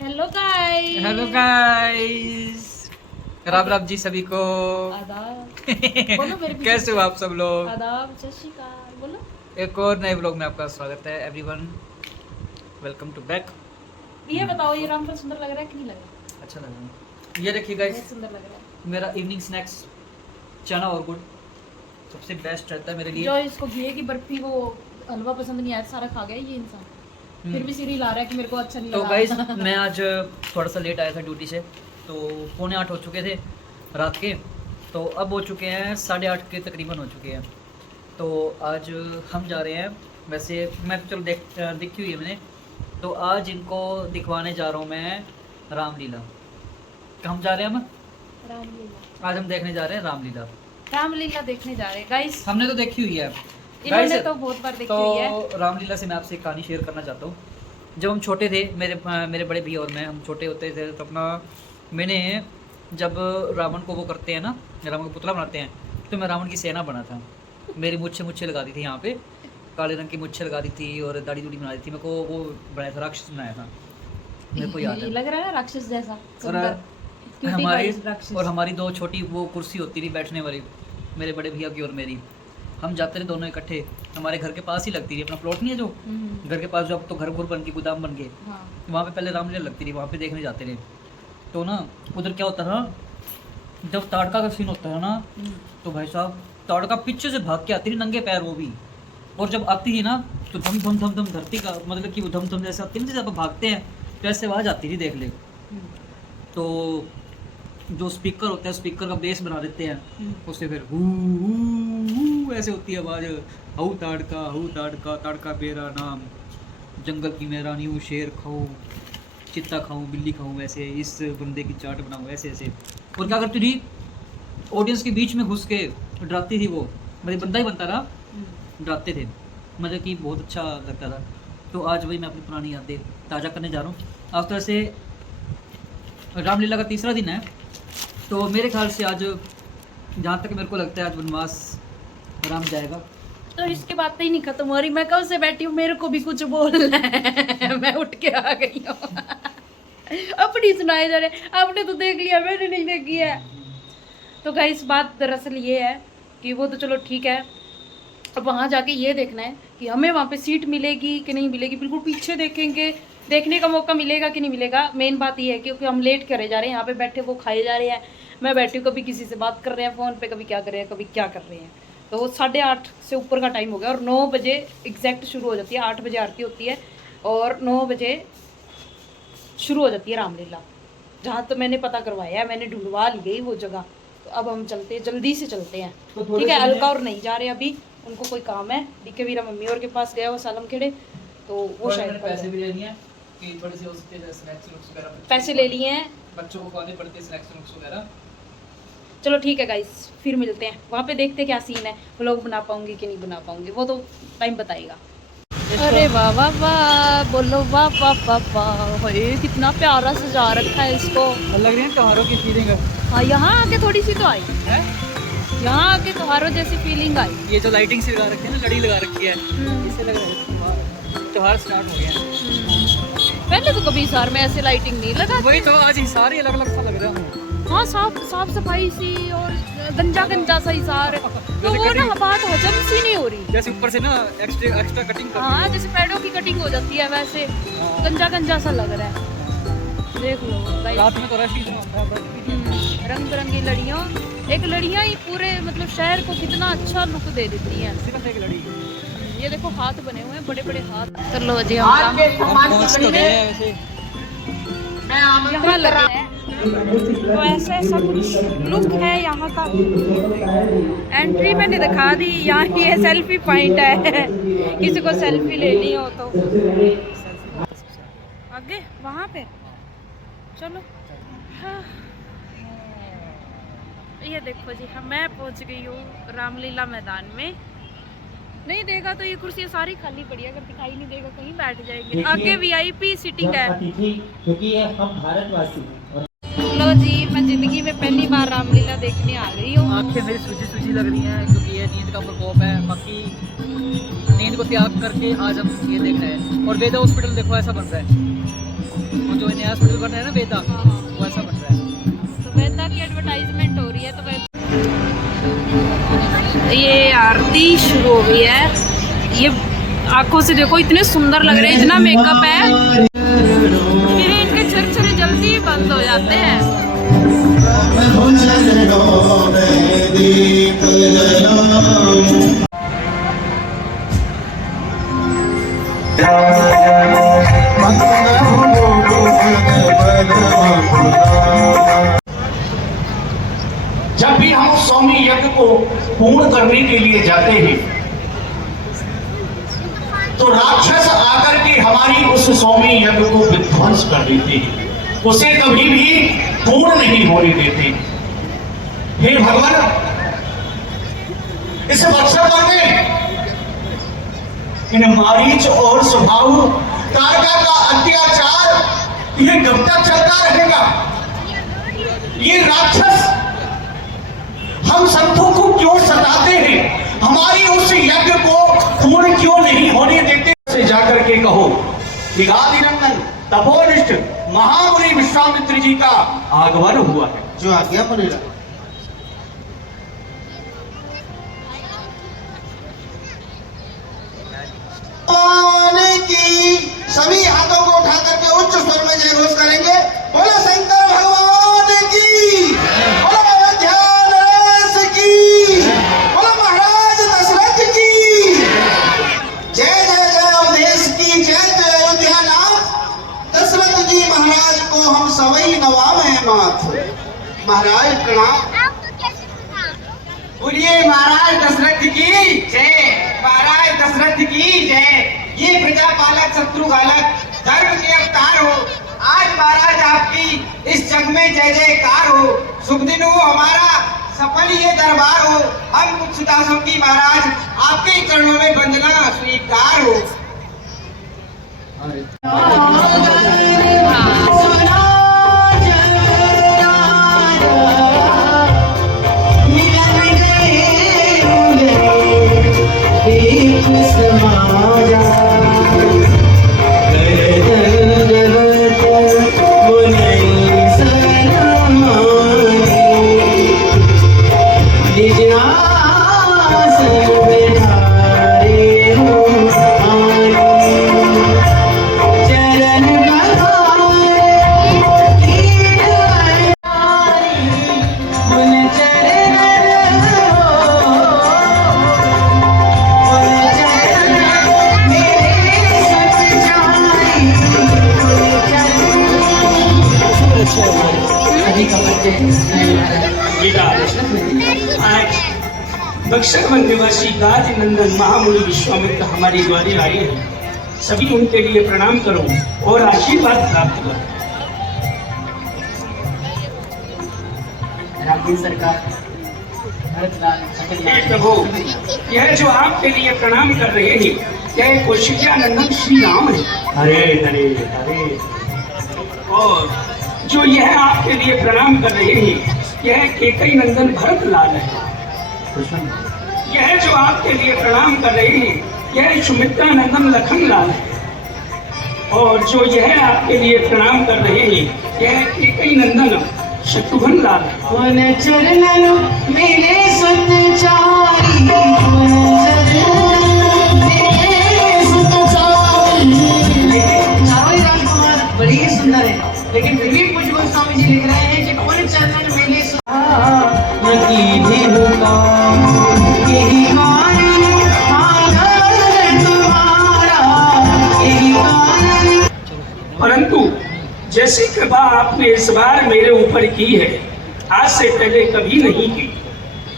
Hello guys. Hello guys, Ram Ram ji सभी को। आदाब। बोलो मेरे पीछे। कैसे हो आप सब लोग? आदाब, सत श्री अकाल। बोलो। एक और नए ब्लॉग में आपका स्वागत है एवरीवन। Welcome to back. ये बताओ, ये रामफल सुंदर लग रहा है कि नहीं लग रहा? अच्छा लग रहा है। ये देखिए बहुत गाइस, सुंदर लग रहा है। मेरा इवनिंग स्नैक्स चना और गुड़ सबसे बेस्ट रहता है मेरे लिए। जो इसको घी की बर्फी वो हलवा पसंद नहीं आया, सारा खा गया ये इंसान। फिर भी सीरी ला रहा है कि मेरे को अच्छा नहीं तो लगा। गाइस मैं आज थोड़ा सा लेट आया था ड्यूटी से, तो 7:45 हो चुके थे रात के। तो अब हो चुके हैं 8:30 के तकरीबन हो चुके हैं। तो आज हम जा रहे हैं, वैसे मैं तो चलो देखी हुई है मैंने। तो आज इनको दिखवाने जा रहा हूँ मैं रामलीला। हम जा रहे हैं, हम रामलीला। आज हम देखने जा रहे हैं रामलीला। रामलीला देखने जा रहे हैं गाइस। हमने तो देखी हुई है इन्होंने गाइस, तो बहुत बार देखी तो हुई है। रामलीला से मैं आपसे एक कहानी शेयर करना चाहता हूँ। जब हम छोटे थे, मेरे बड़े भैया और मैं, हम छोटे होते थे तो अपना मैंने जब रावण को वो करते हैं ना, रावण का पुतला बनाते हैं, तो मैं रावण की सेना बना था। मेरी मुच्छे लगा दी थी यहाँ पे, काले रंग की मुच्छे लगा दी थी और दाढ़ी दूढ़ी बना दी थी। मेरे को वो बनाया था, राक्षस बनाया था, मेरे को याद है। लग रहा है ना राक्षस जैसा और सुंदर। Cutie हमारी pie राक्षस। और हमारी दो छोटी वो कुर्सी होती थी बैठने वाली, मेरे बड़े भैया की और मेरी। हम जाते थे दोनों इकट्ठे, हमारे घर के पास ही लगती थी। अपना प्लॉट नहीं है जो घर के पास, जो अब तो घर बन के गोदाम बन गए, हाँ। वहाँ पे पहले रामलीला लगती थी, वहाँ पे देखने जाते थे। तो ना उधर क्या होता था, जब ताड़का का सीन होता है ना, तो भाई साहब ताड़का पीछे से भाग के आती थी नंगे पैर वो भी। और जब आती थी ना तो धम धम धम धम धरती का मतलब कि वो धम धम जैसे आती है ना, जैसे आप भागते हैं तो ऐसे आवाज़ आती थी, देख ले। तो जो स्पीकर होता है, स्पीकर का बेस बना देते हैं, उससे फिर हू ऐसे होती है आवाज़। हऊ ताड़का ताड़का मेरा नाम, जंगल की मैं रानी हूँ, शेर खाऊं, चित्ता खाऊं, बिल्ली खाऊं, वैसे इस बंदे की चाट बनाऊं, ऐसे ऐसे। और क्या करती थी, ऑडियंस के बीच में घुस के डराती थी वो, मतलब बंदा ही बनता था, डराते थे। मतलब कि बहुत अच्छा लगता था। तो आज वही मैं अपनी पुरानी यादें ताज़ा करने जा रहा हूँ। आज तो ऐसे रामलीला का तीसरा दिन है, तो मेरे ख्याल से आज, जहाँ तक मेरे को लगता है, आज वनवास राम जाएगा। तो इसके बात ही नहीं खत्म हो रही। मैं कब से बैठी हूँ, मेरे को भी कुछ बोलना है। मैं उठ के आ गई हूँ। अपनी सुनाए जा रहे, आपने तो देख लिया, मैंने नहीं देखी है। तो गाइस बात दरअसल ये है कि वो तो चलो ठीक है, अब वहाँ जाके ये देखना है कि हमें वहाँ पे सीट मिलेगी कि नहीं मिलेगी। बिल्कुल पीछे देखेंगे, देखने का मौका मिलेगा कि नहीं मिलेगा। मेन बात ये है क्योंकि हम लेट करे जा रहे हैं, यहाँ पे बैठे वो खाए जा रहे हैं, मैं बैठी हूँ, कभी किसी से बात कर रहे हैं फ़ोन पे, कभी क्या कर रहे हैं, कभी क्या कर रहे हैं। तो 8:30 से ऊपर का टाइम हो गया और 9 बजे एग्जैक्ट शुरू हो जाती है। 8 बजे आरती होती है और 9 बजे शुरू हो जाती है रामलीला। जहाँ तो मैंने पता करवाया है, मैंने ढूंढवा ली गई वो जगह। तो अब हम चलते हैं, जल्दी से चलते हैं। ठीक है, अलका और नहीं जा रहे अभी, उनको कोई काम है। डीके वीरा मम्मी और के पास गया वो सालम खेड़े, तो वो शायद पैसे भी ले लिए हैं कि बड़े से हो सकते हैं, स्नैक्स वगैरह पैसे ले लिए हैं, बच्चों को खाने पड़ते हैं स्नैक्स वगैरह। चलो ठीक है गाइस, फिर मिलते हैं वहाँ पे, देखते हैं क्या सीन है। व्लॉग बना पाऊंगी कि नहीं बना पाऊंगी, वो तो टाइम बताएगा। अरे वाह वाह वाह, बोलो वाह वाह वाह वाह। ये कितना प्यारा सजा रखा है इसको। लग रही है त्योहारों की फीलिंग हाँ, यहाँ आके थोड़ी सी तो आई है। यहाँ आके त्योहारों जैसी फीलिंग आई। ये जो लाइटिंग से लगा रखी है ना, लड़ी लगा रखी है, इससे लग रहा है त्योहार स्टार्ट हो गया है। पहले तो कभी हिसार में ऐसे लाइटिंग नहीं लगा। वही तो, आज हिसार ही अलग अलग सा लग रहा है। हाँ, साफ सफाई सी और गंजा सा हिसार। तो वो ना बात हजम सी नहीं हो रही, जैसे ऊपर से ना एक्स्ट्रा कटिंग कर हाँ जैसे पैडों की कटिंग हो जाती है, वैसे गंजा सा लग रहा है। देख लो गाइस, रात में तो रश ही होता है। रंग बिरंगी लड़ियाँ, एक लड़ियाँ ही पूरे मतलब शहर को कितना अच्छा लुक दे देती हैं। सिर्फ एक लड़ी। ये देखो हाथ बने हुए हैं, बड़े बड़े हाथ। चलो जी, हम पहुंच तो गए हैं वैसे। यहाँ लगे हैं, तो ऐसा कुछ लुक है यहाँ का। एंट्री मैंने दिखा दी, यहाँ ये सेल्फी पॉइंट है, किसी को सेल्फी लेनी हो तो आगे वहाँ पे चलो। हाँ। ये देखो जी, मैं पहुँच गई हूँ रामलीला मैदान में। नहीं देगा तो ये कुर्सी सारी खाली पड़ी है, अगर दिखाई नहीं देगा कहीं बैठ जाएंगे। आगे वीआईपी सीटिंग है, क्योंकि हम भारतवासी हैं। लो जी, मैं जिंदगी में पहली बार रामलीला देखने आ गई हूँ। आंखें मेरी सूजी लग रही हैं क्योंकि ये नींद का प्रकोप है। बाकी नींद को त्याग करके आज हम ये देख रहे हैं। और वेदा हॉस्पिटल देखो ऐसा बन रहा है, वो जो नया हॉस्पिटल बन रहा है ना वेदा, वो ऐसा बन रहा है। तो वेदा की एडवर्टाइजमेंट हो रही है। तो ये आरती शुरू हो गई है। ये आंखों से देखो इतने सुंदर लग रहे हैं, इतना मेकअप है, फिर इनके छरछरे जल्दी बंद हो जाते हैं। जब भी हम स्वामी यज्ञ को पूर्ण करने के लिए जाते हैं तो राक्षस आकर के हमारी उस स्वामी यज्ञ को विध्वंस कर देते हैं, उसे कभी भी पूर्ण नहीं होने देते। हे भगवान, इस वर्षा में इन मारीच और स्वभाव तारका का अत्याचार ये कब तक चलता रहेगा? ये राक्षस हम संतों को क्यों सताते हैं? हमारी उस यज्ञ को पूर्ण क्यों नहीं होने देते? से जाकर के कहो कि आदिनंदन तपोनिष्ठ महामुनि विश्वामित्र जी का आगमन हुआ है। जो आज्ञा बनेगा। की सभी हाथों को उठा करके उच्च स्वर में जय घोष करेंगे। बोलो शंकर भगवान की, बोलो अयोध्या नरेश की, बोलो महाराज दशरथ की जय। जय जय अवधेश की जय। जय अयोध्या नाथ दशरथ जी महाराज को हम सभी नवावे माथ। महाराज प्रणाम। बोलिए महाराज दशरथ की जय, महाराज दशरथ की जय। ये प्रजा पालक शत्रु घालक धर्म के अवतार हो, आज महाराज आपकी इस जग में जय जयकार हो। शुभ दिन हो हमारा, सफल ये दरबार हो। हम कुछ दासों की महाराज आपके चरणों में वंदना स्वीकार हो। आज बक्सर वन निवासी गाज नंदन महामुनि विश्वामित्र हमारे द्वारे आए हैं। सभी उनके लिए प्रणाम करो और आशीर्वाद प्राप्त करो। हे प्रभु, यह जो आपके लिए प्रणाम कर रहे हैं यह कौशिकिया नंदन श्री राम है। अरे अरे अरे। और जो यह आपके लिए प्रणाम कर रहे हैं यह केकई नंदन भरत लाल है। यह जो आपके लिए प्रणाम कर रहे हैं यह सुमित्रा नंदन लखन लाल है। और जो यह आपके लिए प्रणाम कर रहे हैं यह केकई नंदन शत्रुघ्न लाल है। बड़ी सुंदर है, लेकिन फिर भी कुछ गोस्वामी जी लिख रहे हैं कि कौन चरण मेले परंतु जैसी कृपा आपने इस बार मेरे ऊपर की है आज से पहले कभी नहीं की।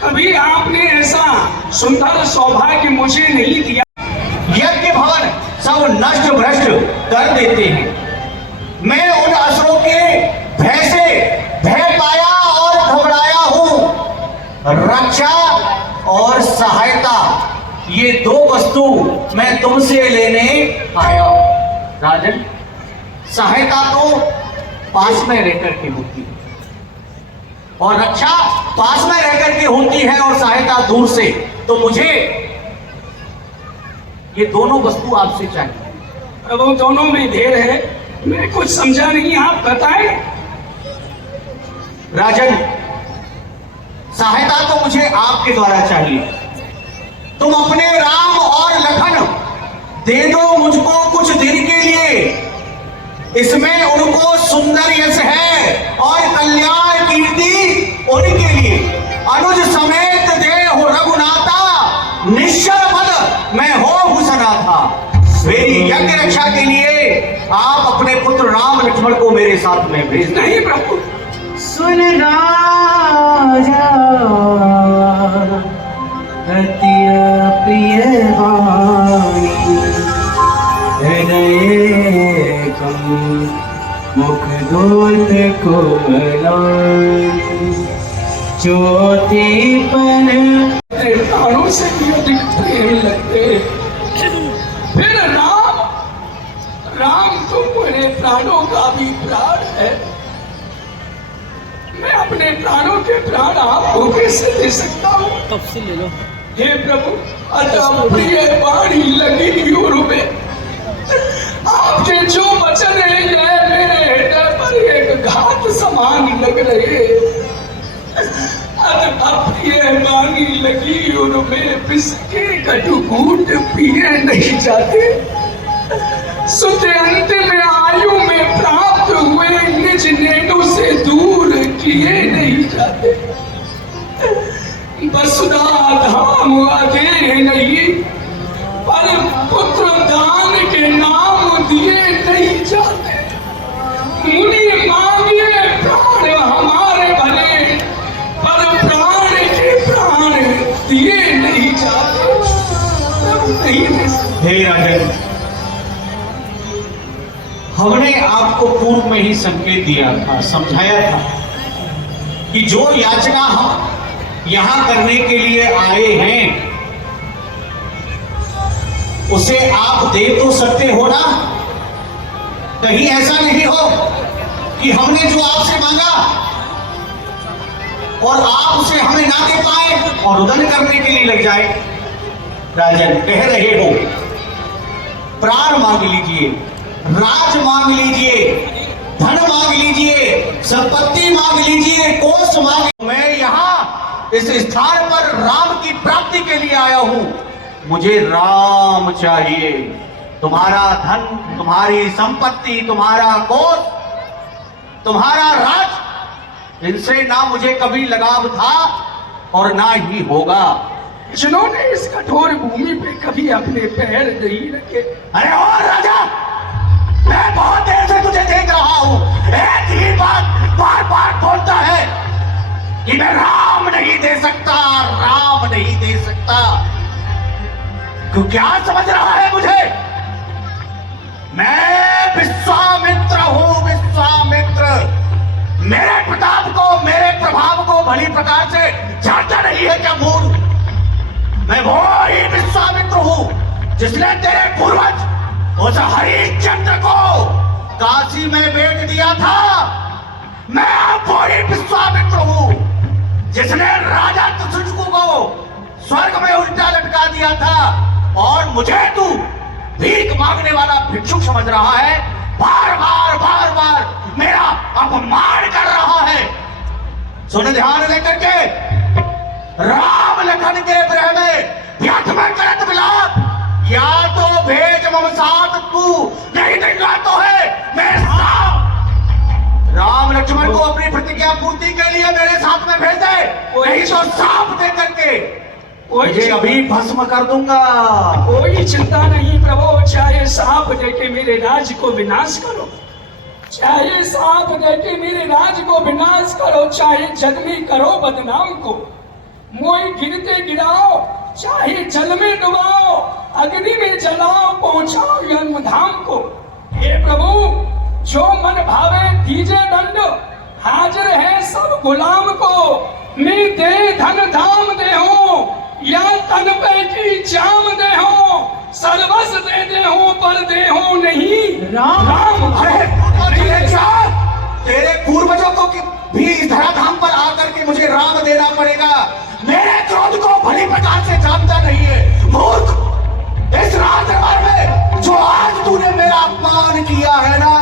कभी आपने ऐसा सुंदर सौभाग्य मुझे नहीं दिया। यज्ञ भवन सब नष्ट भ्रष्ट कर देते हैं। मैं उन असुरों के भय से भय पाया और घबराया हूं। रक्षा और सहायता ये दो वस्तु मैं तुमसे लेने आया। राजन, सहायता तो पास में रहकर के होती है और रक्षा पास में रहकर के होती है और सहायता दूर से। तो मुझे ये दोनों वस्तु आपसे चाहिए। अब वो दोनों में ढेर है, मैं कुछ समझा नहीं, आप बताएं। राजन, सहायता तो मुझे आपके द्वारा चाहिए। तुम अपने राम और लखन दे दो मुझको कुछ दिन के लिए। इसमें उनको सुंदर यश है और कल्याण कीर्ति उनके लिए। अनुज समेत दे हो रघुनाथा, निश्चर पद मैं हो हुसना था। मेरी यज्ञ रक्षा के लिए आप अपने पुत्र राम लक्ष्मण को मेरे साथ में भेज दें। नहीं प्रभु, सुन राजा अति प्रिय वाणी, हृदय कम मुख दोत को ज्योतिपन प्राणों से भी अधिक प्रेम लगते। फिर राम, राम तो मेरे प्राणों का भी प्राण है। मैं अपने प्राणों के प्राण आपको कैसे दे सकता हूँ? तफसील ले लो। हे प्रभु, अतः प्रिय वाणी लगी और में आपके जो वचन है यह मेरे हृदय पर एक घात समान लग रहे। अतः प्रिय वाणी लगी और में पिसके कटुकूट पिए नहीं जाते। सुते अंतिम आयु में प्राप्त हुए निज नैनों से दूर किए नहीं जाते। वसुधा धाम अधे नहीं, पर पुत्र दान के नाम दिए नहीं जाते। मुनि मांगे प्राण हमारे भले, पर प्राण के प्राण दिए नहीं जाते। नहीं दे सकते। हे राजन, हमने आपको पूर्व में ही संकेत दिया था, समझाया था कि जो याचना हम यहां करने के लिए आए हैं उसे आप दे तो सकते हो ना। कहीं ऐसा नहीं हो कि हमने जो आपसे मांगा और आप उसे हमें ना दे पाए और रुदन करने के लिए लग जाए। राजन, कह रहे हो प्राण मांग लीजिए, राज मांग लीजिए, धन मांग लीजिए, संपत्ति मांग लीजिए, कोष मांग। मैं यहाँ इस स्थान पर राम की प्राप्ति के लिए आया हूं। मुझे राम चाहिए। तुम्हारा धन, तुम्हारी संपत्ति, तुम्हारा कोष, तुम्हारा राज, इनसे ना मुझे कभी लगाव था और ना ही होगा। जिन्होंने इस कठोर भूमि पे कभी अपने पैर नहीं रखे। अरे और राजा, मैं बहुत देर से तुझे देख रहा हूं, एक ही बात बार बार बोलता है कि मैं राम नहीं दे सकता, राम नहीं दे सकता। तू क्या समझ रहा है मुझे? मैं विश्वामित्र हूं, विश्वामित्र। मेरे प्रताप को, मेरे प्रभाव को भली प्रकार से जानता नहीं है क्या मूर्ख? मैं वो ही विश्वामित्र हूं जिसने तेरे पूर्वज उस हरिश्चंद्र को काशी में बेच दिया था। मैं वो ही विश्वामित्र हूं जिसने राजा तुषुष्कु को स्वर्ग में उल्टा लटका दिया था और मुझे तू भीख मांगने वाला भिक्षुक समझ रहा है। बार बार मेरा अपमान कर रहा है। सुन ध्यान लेकर के, राम लखन के विरह में व्यर्थ में करत विलाप, या तो भेज मम साथ, तू नहीं देगा तो है मैं साथ। राम लक्ष्मण को अपनी प्रतिज्ञा पूर्ति के लिए मेरे साथ में भेज दे, नहीं तो साफ दे करके मुझे अभी भस्म कर दूंगा। कोई चिंता नहीं प्रभु, चाहे सांप देके मेरे राज्य को विनाश करो, चाहे सांप देके मेरे राज्य को विनाश करो, चाहे जग में करो बदनाम को, मोई गिरते गिराओ, चाहे जल में डुबाओ, अग्नि में जलाओ, पहुंचाओ यमधाम को। हे प्रभु, जो मन भावे दीजे दंड, हाजिर है सब गुलाम को। मैं दे धन धाम दे हो या तन पे की जाम दे हो, सर्वस दे हो पर दे हो नहीं राम। अरे क्या तेरे पूर्वजों को भी इस धराधाम पर आकर के मुझे राम देना पड़ेगा? मेरे क्रोध को भली प्रकार से जानता नहीं है मूर्ख। इस राज दरबार में जो आज तूने मेरा अपमान किया है ना,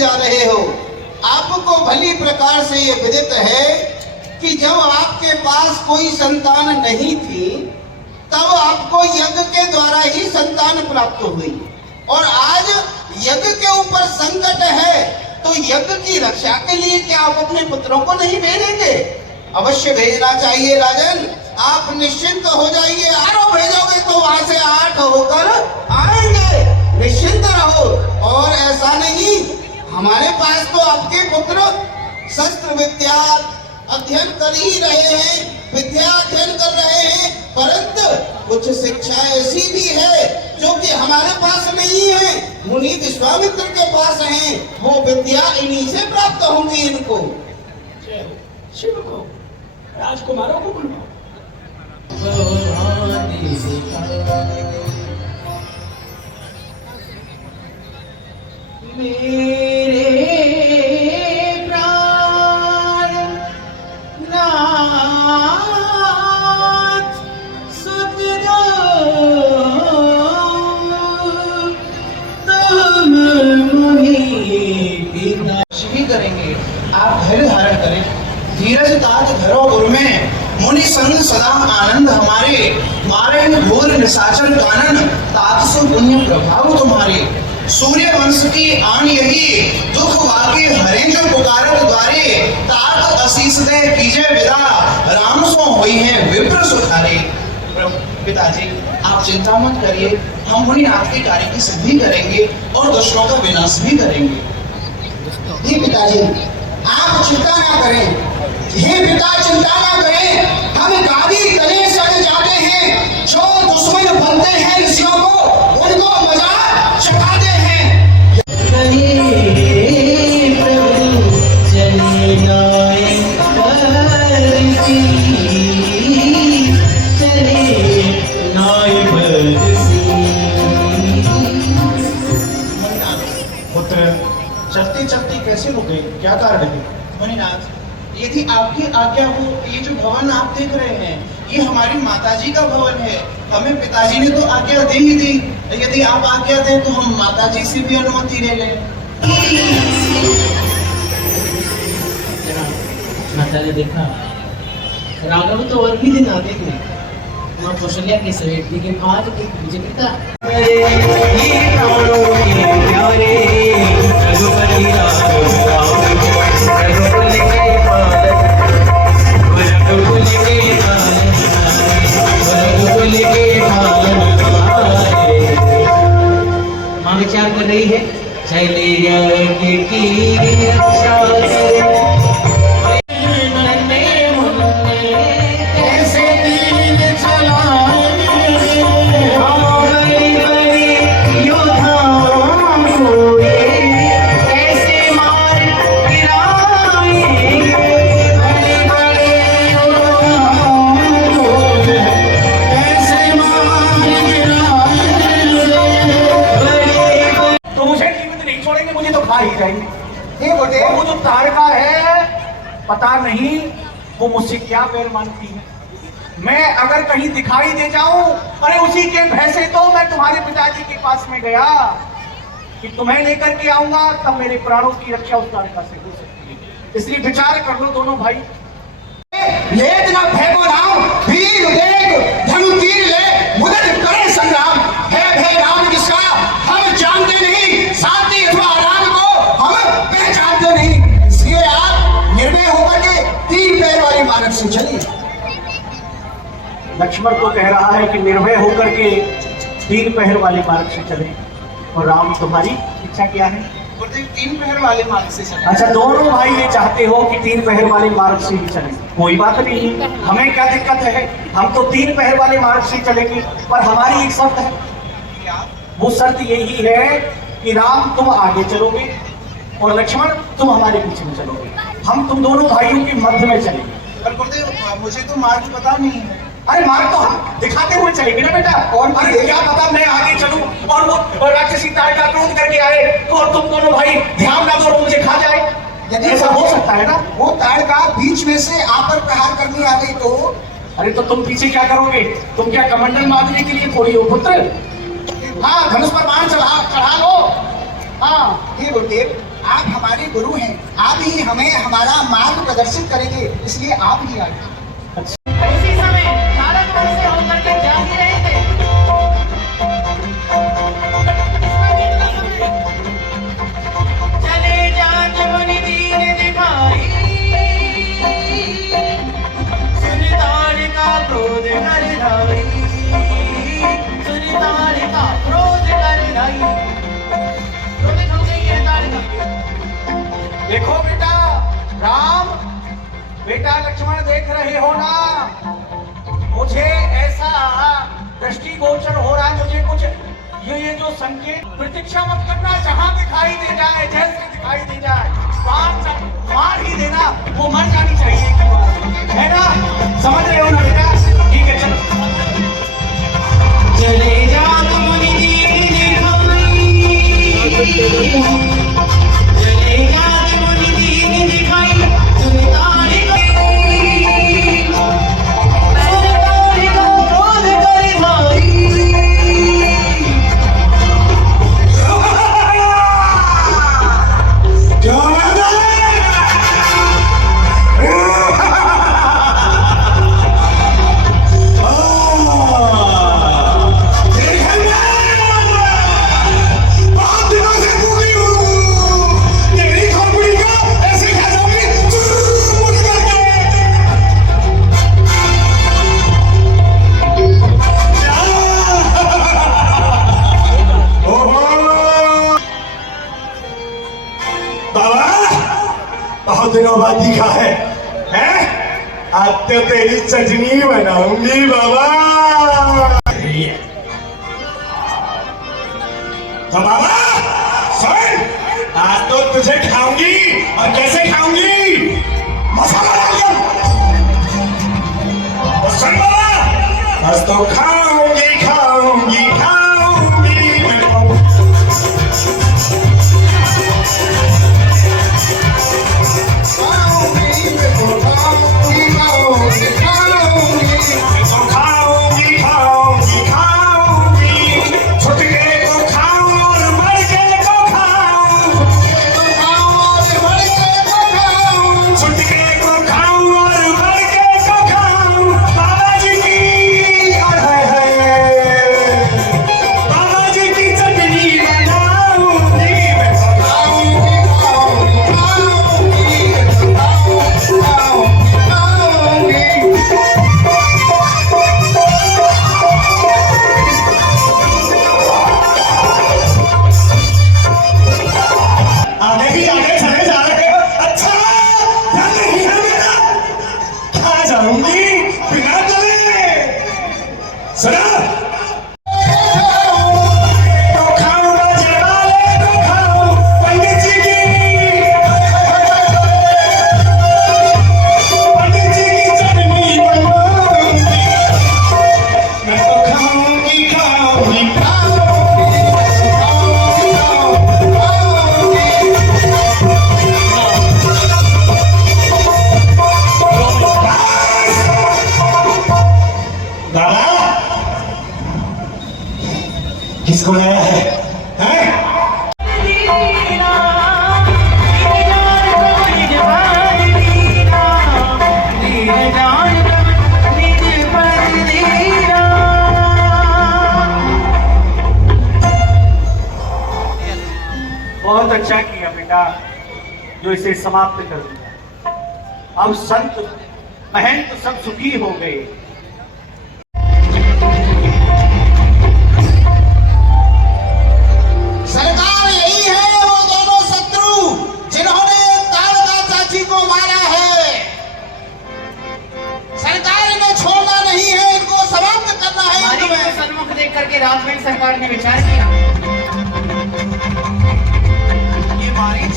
जा रहे हो। आपको भली प्रकार से ये विदित है कि जब आपके पास कोई संतान नहीं थी तब आपको यज्ञ के द्वारा ही संतान प्राप्त हुई, और आज यज्ञ के ऊपर संकट है तो यज्ञ की रक्षा के लिए क्या आप अपने पुत्रों को नहीं भेजेंगे? अवश्य भेजना चाहिए राजन। आप निश्चिंत हो जाइए, आरो भेजोगे तो वहां से 8 होकर आएंगे, निश्चिंत रहो। और ऐसा नहीं, हमारे पास तो आपके पुत्र शस्त्र विद्या अध्ययन कर ही रहे हैं, विद्या अध्ययन कर रहे हैं, परंतु कुछ शिक्षा ऐसी भी है जो कि हमारे पास नहीं है, मुनि विश्वामित्र के पास है। वो विद्या इन्हीं से प्राप्त होंगी इनको। शिव को, राजकुमारों को बुलवाओ। मेरे प्राण नाथ सुतदो तुम मुनि पिता। ही करेंगे, आप धैर्य धारण करें, धीरज तात धरो गुरु में, मुनि संग सदा आनंद हमारे, मारे घोर निशाचर कानन, तात सो पुण्य प्रभाव तुम्हारे। सूर्य वंश की आन यही, दुख वाके हरे जो पुकारत द्वारे, तात आशीष दे कीजे विदा, राम सो होई हैं विप्र सुखारे। पिताजी आप चिंता मत करिए, हम मुनिनाथ के कार्य की सिद्धि करेंगे और दुष्टों का विनाश भी करेंगे। जी पिताजी, आप चिंता ना करें, हे पिता चिंता ना करें, हम गादी तले सड़ जाते हैं, जो दुश्मन बनते हैं ऋषियों को उनको मजा चखाते हैं। पुत्र चलते चलते कैसे रुके, क्या कारण है? मुनिनाथ, यदि आपकी आज्ञा हो, ये जो भवन आप देख रहे हैं ये हमारी माताजी का भवन है। हमें पिताजी ने तो आज्ञा दे ही दी, यदि आप आज्ञा दें तो हम माताजी से भी अनुमति ले लें। माताजी देखा, राघव तो और भी दिन आते थे, माँ कौशल्या के सवेट लेकिन आज एक विचित्रता। माँ विचार कर रही है, चले यज्ञ की रक्षा कैसे तीर चलाएंगे हम बड़े बड़े योद्धाओं को, कैसे मार गिराएंगे बड़े बड़े योद्धाओं को, कैसे मार गिराएंगे। तो मुझे जीवित नहीं छोड़ेंगे, मुझे तो खा ही जाएंगे। हे बेटे, वो जो तारका है पता नहीं वो मुझसे क्या पैर मांगती है। मैं अगर कहीं दिखाई दे जाऊं, अरे उसी के भय से तो मैं तुम्हारे पिताजी के पास में गया कि तुम्हें लेकर के आऊंगा, तब मेरे प्राणों की रक्षा उस तारका से हो सकती है। इसलिए विचार कर लो दोनों भाई। लेत न फेंको नाम, वीर देख धनु तीर ले, मुदत करे संग्राम, है भय राम जिसका हम जानते नहीं, साथी अथवा राम को हम पहचानते नहीं। इसलिए आप निर्भय होकर के 3 पैर वाली मार्ग से चलिए। लक्ष्मण तो कह रहा है कि निर्भय होकर के 3 पहर वाले मार्ग से चले, और राम तुम्हारी इच्छा क्या है? गुरुदेव 3 पहर वाले मार्ग से चलें। अच्छा, दोनों भाई ये चाहते हो कि 3 पहर वाले मार्ग से ही चलें, कोई बात नहीं, हमें क्या दिक्कत है, हम तो 3 पहर वाले मार्ग से चलेंगे। पर हमारी एक शर्त है, वो शर्त यही है कि राम तुम आगे चलोगे और लक्ष्मण तुम हमारे पीछे में चलोगे, हम तुम दोनों भाइयों के मध्य में चलेंगे। पर गुरुदेव मुझे तो मार्ग पता नहीं है। अरे मार्ग तो हम दिखाते हुए चलेंगे ना बेटा। और अरे क्या पता मैं आगे चलूं और वो राक्षसी तारका क्रोध करके आए और तुम दोनों भाई ध्यान ना दो, मुझे खा जाए। यदि ऐसा हो सकता है ना? वो ताड़का बीच में से आप पर प्रहार करने आ गई तो? अरे तो तुम पीछे क्या करोगे? तुम क्या कमंडल मारने के लिए थोड़ी हो पुत्र? हाँ, धनुष पर बाण चढ़ा लो। हाँ, हे गुरुदेव, आप हमारे गुरु हैं, आप ही हमें हमारा मार्ग प्रदर्शित करेंगे, इसलिए आप ही आगे। उसी समय तारक वन से होकर के जा ही रहे थे। चले जात मुनि दीन दिखाई, सुन ताड़का क्रोध कर धाई, सुन ताड़का क्रोध कर धाई। क्रोधित हो गई है ताड़का। देखो बेटा राम, बेटा लक्ष्मण देख रहे हो ना, मुझे ऐसा दृष्टिगोचर हो रहा है, मुझे कुछ ये जो संकेत, प्रतीक्षा मत करना, जहां दिखाई दे जाए, जैसे दिखाई दे जाए मार ही देना, वो मर जानी चाहिए की बात है ना, समझ रहे हो ना बेटा? ठीक है चलो। चले जात मुनि दीन दिखाई, चले जात मुनि दीन दिखाई, सुन ताड़का क्रोध कर धाई। बाबा बहुत दिनों बाद दिखा है, हैं? आज तो तेरी चटनी बनाऊंगी बाबा। तो बाबा सुन, आज तो तुझे खाऊंगी, और कैसे खाऊंगी? मसाला डालकर। और सुन बाबा, आज तो खाऊंगी खाऊंगी खाऊंगी मैं खाऊंगी। खाऊंगी खाऊंगी खाऊंगी, छुटके को खाऊं और मरके को खाऊं, छुटके को खाऊं और मरके को खाऊं। बाबा जी की हाय हाय, बाबा जी की चटनी बनाऊंगी मैं, खाऊंगी खाऊंगी आगे ही आगे चले जा रहे हो। अच्छा ध्यान नहीं है मेरा, खा जाऊंगी बिना डरे। सुना तो खाऊंगा जयमाले तो खाऊं पंडित जी की चटनी बनवाऊंगी मैं, तो खाऊंगी खाऊंगी दादा किसको लाया है, हैं? दीना दीन जान प्रभु निज पर दीना, दीन जान प्रभु निज पर दीना। बहुत अच्छा किया बेटा जो इसे समाप्त कर दिया। अब संत महंत सब सुखी हो गए। सरकार यही है वो दोनों शत्रु जिन्होंने ताड़का चाची को मारा है। सरकार इन्हें छोड़ना नहीं है, इनको समाप्त करना है। मालिक को सन्मुख देख करके राजमहल सरकार ने विचार किया। ये मारीच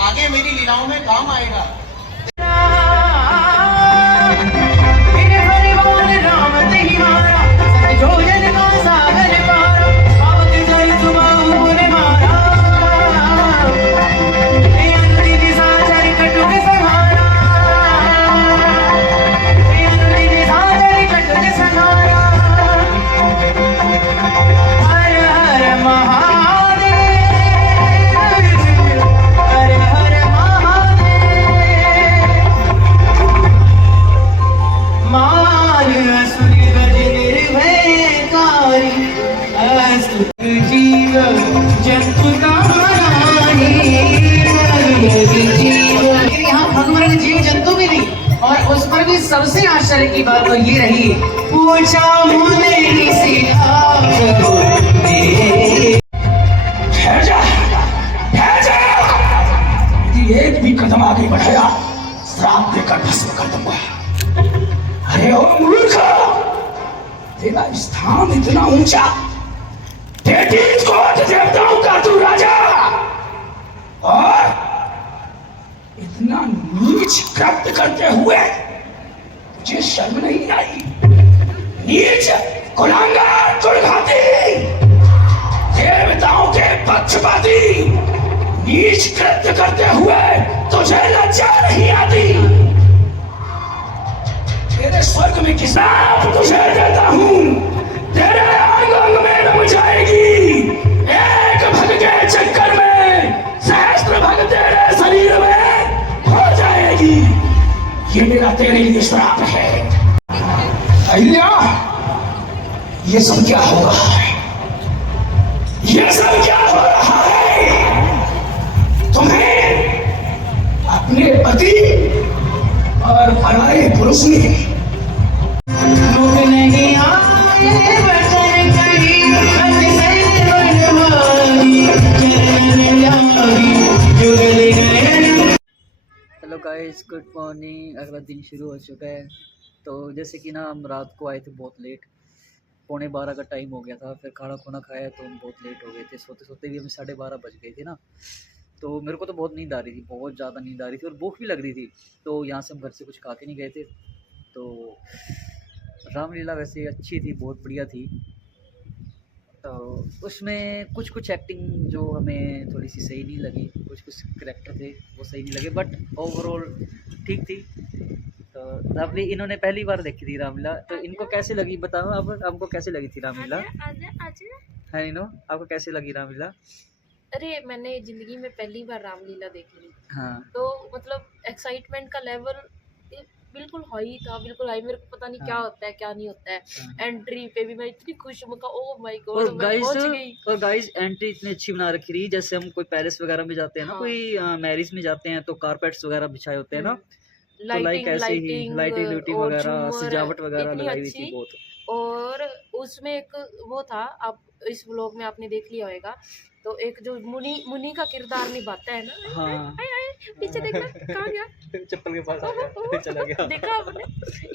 आगे मेरी लीलाओं में काम आएगा। मेरे हरिवान राम तेहि मारा, जोजन का सागर पारा, पावक जल सुबाहु मुनि मारा। हे अनुदिन साचर कटुक संहारा, हे अनुदिन साचर कटुक संहारा। हर हर महादेव। लेकिन यहाँ भगवान जीव जंतु भी नहीं, और उस पर भी सबसे आश्चर्य की बात तो ये रही, पूछा मुझे सीखा ठहर जा, ठहर जा। यदि एक भी कदम आगे बढ़ाया श्राप देकर भस्म कर दूंगा। अरे ओ मूर्ख, तेरा स्थान इतना ऊंचा, 33 कोट देवताओं का तू राजा, और इतना नीच कृत्य करते हुए तुझे शर्म नहीं आई? नीच, कुलांगार, दुर्घाती, देवताओं के पक्षपाती, नीच कृत्य करते हुए तुझे लज्जा नहीं आती? तेरे स्वर्ग में की सांप तुझे देता हूँ, तेरे अंग अंग में रम जाएगी। एक भग के चक्कर में सहस्त्र भग तेरे शरीर में हो जाएगी। ये मेरा तेरे लिए श्राप है। अहिल्या, ये सब क्या हो रहा है? ये सब क्या हो रहा है? तुम्हें अपने पति और पराये पुरुष ने रुक नहीं आए बचन कहीं, अतिशय बनवारी, चरण लागी, जुगल गए। Hello guys, good morning. अगला दिन शुरू हो चुका है। तो जैसे कि ना हम रात को आए थे बहुत लेट, 11:15 का टाइम हो गया था। फिर खाना खुना खाया तो हम बहुत लेट हो गए थे। सोते सोते भी हमें 12:30 बज गए थे ना। तो मेरे को तो बहुत नींद आ रही थी, बहुत ज़्यादा नींद आ रही थी और भूख भी लग रही थी। तो यहाँ से हम घर से कुछ खा के नहीं गए थे। तो रामलीला वैसे अच्छी थी, बहुत बढ़िया थी। तो उसमें कुछ कुछ एक्टिंग जो हमें थोड़ी सी सही नहीं लगी, कुछ कुछ करैक्टर थे वो सही नहीं लगे, बट ओवरऑल ठीक थी। तो आपने इन्होंने पहली बार देखी थी रामलीला, तो इनको कैसे लगी बताओ आप, हमको कैसे लगी थी रामलीला? है इनो, आपको कैसे लगी रामलीला? अरे मैंने जिंदगी में पहली बार रामलीला देखी, हाँ, तो मतलब एक्साइटमेंट का लेवल बिल्कुल हाई था, बिल्कुल हाई। मेरे को पता नहीं क्या होता है क्या नहीं होता है। एंट्री पे भी मैं इतनी खुश हूँ, ओह माय गॉड, और मैं पहुंच गई। गाइस एंट्री इतनी अच्छी बना रखी थी। जैसे हम कोई पैलेस वगैरह में जाते हैं ना, हाँ। कोई मैरिज में जाते हैं तो कारपेट्स वगैरह बिछाए होते हैं ना, तो लाइक लाइटिंग ऐसे ही लाइटिंग लूटिंग और वगैरह, झूमर सजावट वगैरह इतनी लगाई हुई अच्छी। थी बहुत। और उसमें एक वो था, आप इस व्लॉग में आपने देख लिया होगा, तो एक जो मुनि का किरदार निभाता है ना, हाँ, आए आए पीछे देखना कहाँ गया, चप्पल के पास आ गया, चला गया। देखा आपने?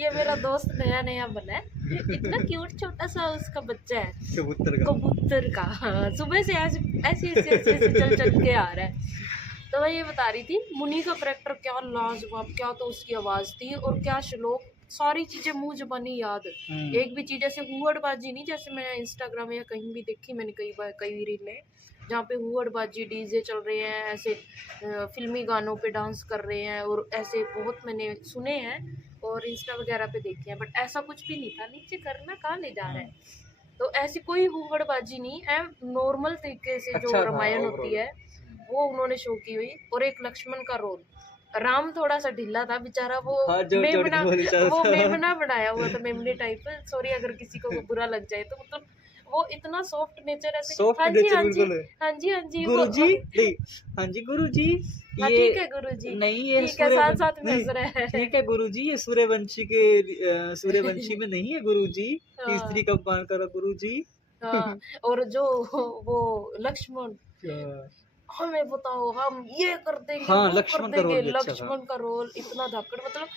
ये मेरा दोस्त नया नया बना है, इतना क्यूट छोटा सा उसका बच्चा है, कबूतर का। हाँ, सुबह से ऐसे ऐसे ऐसे ऐसे ऐसे चल चल के आ रहा है। तो मैं ये बता रही थी, मुनि का करैक्टर क्या लाजवाब, क्या तो उसकी आवाज़ थी और क्या श्लोक, सारी चीज़ें मुंह जबानी याद। एक भी चीज़ ऐसे हुअड़बाजी नहीं, जैसे मैं इंस्टाग्राम या कहीं भी देखी मैंने कई बार, कई रीलें जहाँ पे हुअड़बाजी, डीजे चल रहे हैं, ऐसे फिल्मी गानों पे डांस कर रहे हैं, और ऐसे बहुत मैंने सुने हैं और इंस्टा वगैरह पे देखे हैं, बट ऐसा कुछ भी नहीं था। नीचे करना कहाँ ले जा रहा है? तो ऐसी कोई हुअड़बाजी नहीं है, नॉर्मल तरीके से जो अच्छा रामायण होती है वो उन्होंने शो की हुई। और एक लक्ष्मण का रोल, राम थोड़ा सा ढीला था बेचारा, वो हाँ, जो मेमना, बोली जा रहा वो था। मेमना बनाया हुआ था, मेमने टाइप। सॉरी अगर किसी को बुरा लग जाए तो, मतलब वो इतना सॉफ्ट नेचर ऐसे। Soft हाँ जी nature हाँ जी बिल्कुल है। हाँ जी हाँ जी गुरुजी नहीं, हाँ जी गुरुजी, हाँ ये ठीक है गुरुजी, नहीं, ये ठीक है, साथ साथ में नहीं, हंस रहे हैं। ठीक है गुरुजी, ये सूर्यवंशी के सूर्यवंशी में नहीं है गुरुजी, हाँ। स्त्री का अपमान करा गुरुजी। हाँ, और जो वो लक्ष्मण, हमें बताओ हम ये कर देंगे, हाँ, वो लक्ष्मण कर का रोल देंगे। भी अच्छा था। लक्ष्मण का रोल इतना धाकड़, मतलब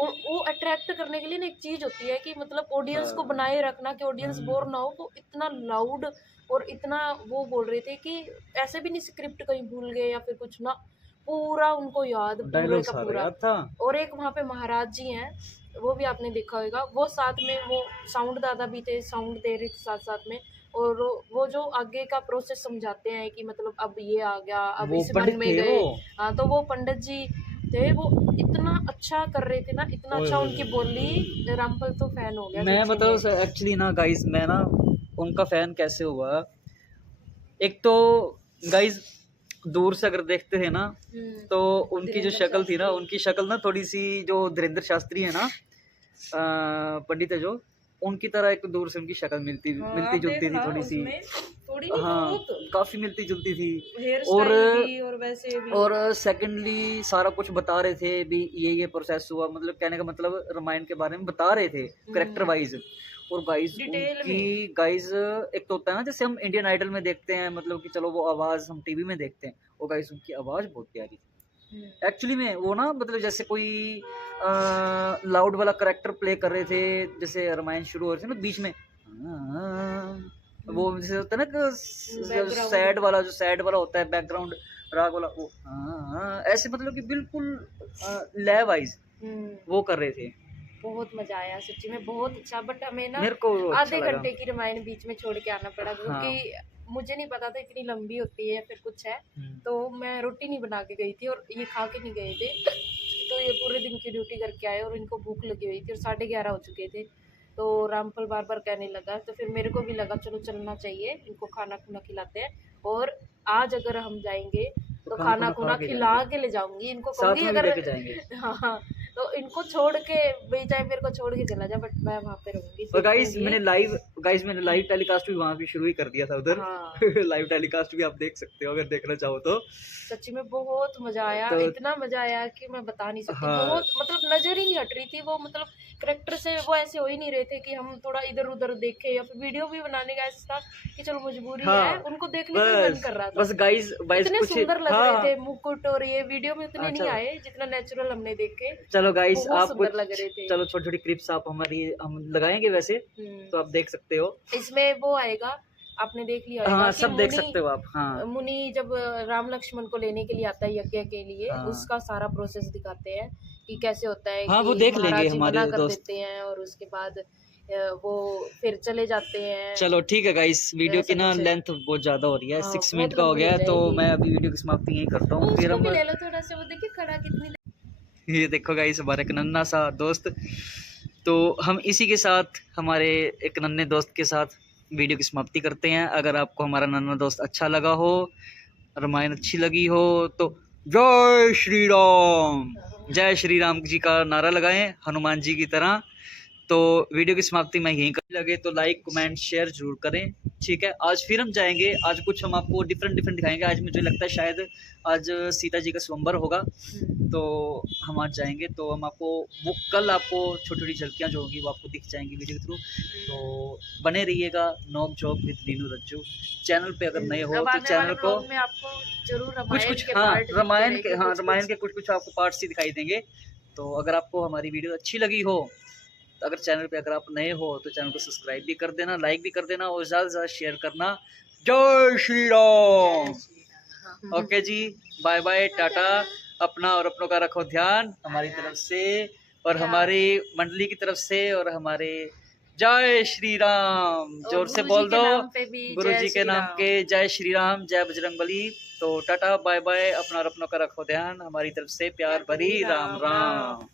वो अट्रैक्ट करने के लिए ना एक चीज होती है कि मतलब ऑडियंस को बनाए रखना, कि ऑडियंस बोर ना हो। वो इतना लाउड और इतना वो बोल रहे थे कि ऐसे भी नहीं स्क्रिप्ट कहीं भूल गए या फिर कुछ ना, पूरा उनको याद, पूरे डायलॉग का सारा पूरा। याद था। और एक वहाँ पे महाराज जी हैं, वो भी आपने देखा होगा, वो साथ में वो साउंड दादा भी थे, साउंड दे रहे थे साथ साथ में। और वो जो आगे का प्रोसेस समझाते हैं कि मतलब अब ये आ गया, अब वो इस पंडित वन में थे गए। वो। हाँ, तो वो पंडित जी थे, वो इतना अच्छा कर रहे थे ना, इतना अच्छा उनकी बोली। रामपल तो फैन हो गया मैं सच्ची मतलब में। एक्चुअली ना गाइस, मैं ना उनका फैन कैसे हुआ, एक तो गाइस दूर से अगर देखते थे ना, तो उनकी जो धीरेन्द्र शक्ल थी ना, शास्त्री। उनकी शक्ल ना थोड़ी सी, जो धीरेन्द्र शास्त्री है ना, पंडित है जो, उनकी तरह एक दूर से उनकी शक्ल मिलती जुलती थी थोड़ी सी, थोड़ी नहीं, हाँ बहुत काफी मिलती जुलती थी। हेयर और स्टाइल भी और वैसे भी। और सेकंडली सारा कुछ बता रहे थे भी, ये प्रोसेस हुआ, मतलब कहने का मतलब रामायण के बारे में बता रहे थे करेक्टर वाइज। और गाइस डिटेल उनकी गाइस एक तो होता है ना जैसे हम इंडियन आइडल में देखते हैं, मतलब कि चलो वो आवाज हम टीवी में देखते हैं, और गाइस उनकी आवाज बहुत प्यारी थी एक्चुअली में। वो ना मतलब जैसे कोई लाउड वाला करेक्टर प्ले कर रहे थे, जैसे रामायण शुरू हो रहे थे ना बीच में, वो जैसे होता है ना सैड वाला होता है बैकग्राउंड राग वाला, वो ऐसे मतलब कि बिल्कुल लय वाइज वो कर रहे थे। बहुत मजा आया सच्ची में, बहुत अच्छा। बट हमें ना मेरे को अच्छा आधे लगा। घंटे की रामायण बीच में छोड़ के आना पड़ा, क्योंकि मुझे नहीं पता था इतनी लंबी होती है, फिर कुछ है। तो मैं रोटी नहीं बना के गई थी और ये खा के नहीं गए थे, तो ये पूरे दिन की ड्यूटी करके आए और इनको भूख लगी हुई थी और 11:30 हो चुके थे। तो रामफल बार बार कहने लगा, तो फिर मेरे को भी लगा चलो चलना चाहिए, इनको खाना खुना खिलाते हैं। और आज अगर हम जाएंगे तो खाना खुना खिला के ले जाऊंगी इनको, कहूंगी अगर हाँ तो इनको छोड़ के भाई, चाहे मेरे को छोड़ के चला जाए, बट मैं वहाँ पे रहूंगी। और गाइस मैंने लाइव टेलीकास्ट भी वहाँ पे शुरू ही कर दिया था उधर। लाइव टेलीकास्ट भी आप देख सकते हो अगर देखना चाहो तो। सच्ची में बहुत मजा आया, तो इतना मजा आया कि मैं बता नहीं सकती। बहुत मतलब नजर ही नहीं हट रही थी वो, मतलब करेक्टर से वो ऐसे हो ही नहीं रहे थे कि हम थोड़ा इधर उधर देखे, या फिर वीडियो भी बनाने का ऐसा था कि चलो मजबूरी है, उनको देखने का मन कर रहा था। बस गाइस इतने सुंदर लग रहे थे मुकुट, और ये वीडियो में उतने नहीं आए जितना नेचुरल हमने देखे। चलो गाइस आप कुछ लग रहे थे। चलो छोटी छोटी क्लिप्स आप हम लगाएंगे वैसे, तो आप देख सकते हो। इसमें वो आएगा, आपने देख लिया होगा, हाँ सब देख सकते हो आप। हाँ मुनि जब राम लक्ष्मण को लेने के लिए आता है यज्ञ के लिए, उसका सारा प्रोसेस दिखाते हैं कि कैसे होता है। हाँ वो देख लेंगे हमारे दोस्त। देते हैं और उसके बाद वो फिर चले जाते हैं। चलो ठीक है गाइस, वीडियो की ना लेंथ बहुत ज्यादा हो रही है, 6 मिनट का हो गया है, तो मैं अभी वीडियो की समाप्ति यही करता हूँ। फिर हम ले लो थोड़ा सा, वो देखिए खड़ा कितनी। ये देखो गाइस हमारा एक नन्ना सा दोस्त, तो हम इसी के साथ हमारे एक नन्हे दोस्त के साथ वीडियो की समाप्ति करते हैं। अगर आपको हमारा नन्हा दोस्त अच्छा लगा हो, रामायण अच्छी लगी हो, तो जय श्री राम जी का नारा लगाएं हनुमान जी की तरह। तो वीडियो की समाप्ति में यहीं कर लगे तो लाइक कमेंट शेयर जरूर करें, ठीक है। आज फिर हम जाएंगे, आज कुछ हम आपको डिफरेंट दिखाएंगे। आज मुझे लगता है शायद आज सीता जी का स्वयंवर होगा, तो हम आज जाएंगे, तो हम आपको वो कल आपको छोटी छोटी झलकियाँ जो होगी वो आपको दिख जाएंगी वीडियो के थ्रू। तो बने रहिएगा नोक झोंक विद नीनू रज्जू चैनल पे। अगर नए हो तो चैनल को आपको जरूर कुछ रामायण के कुछ आपको पार्ट्स ही दिखाई देंगे। तो अगर आपको हमारी वीडियो अच्छी लगी हो, तो अगर चैनल पे अगर आप नए हो तो चैनल को सब्सक्राइब भी कर देना, लाइक भी कर देना और ज़्यादा से ज़्यादा शेयर करना। जय श्री राम। ओके जी, बाय बाय, टाटा। अपना और अपनों का रखो ध्यान हमारी तरफ से और हमारी मंडली की तरफ से, और हमारे जय श्री राम जोर से बोल दो, गुरु जी के नाम के जय श्री राम, जय बजरंगबली। तो टाटा बाय बाय, अपना और अपनों का रखो ध्यान हमारी तरफ से, प्यार भरी राम राम।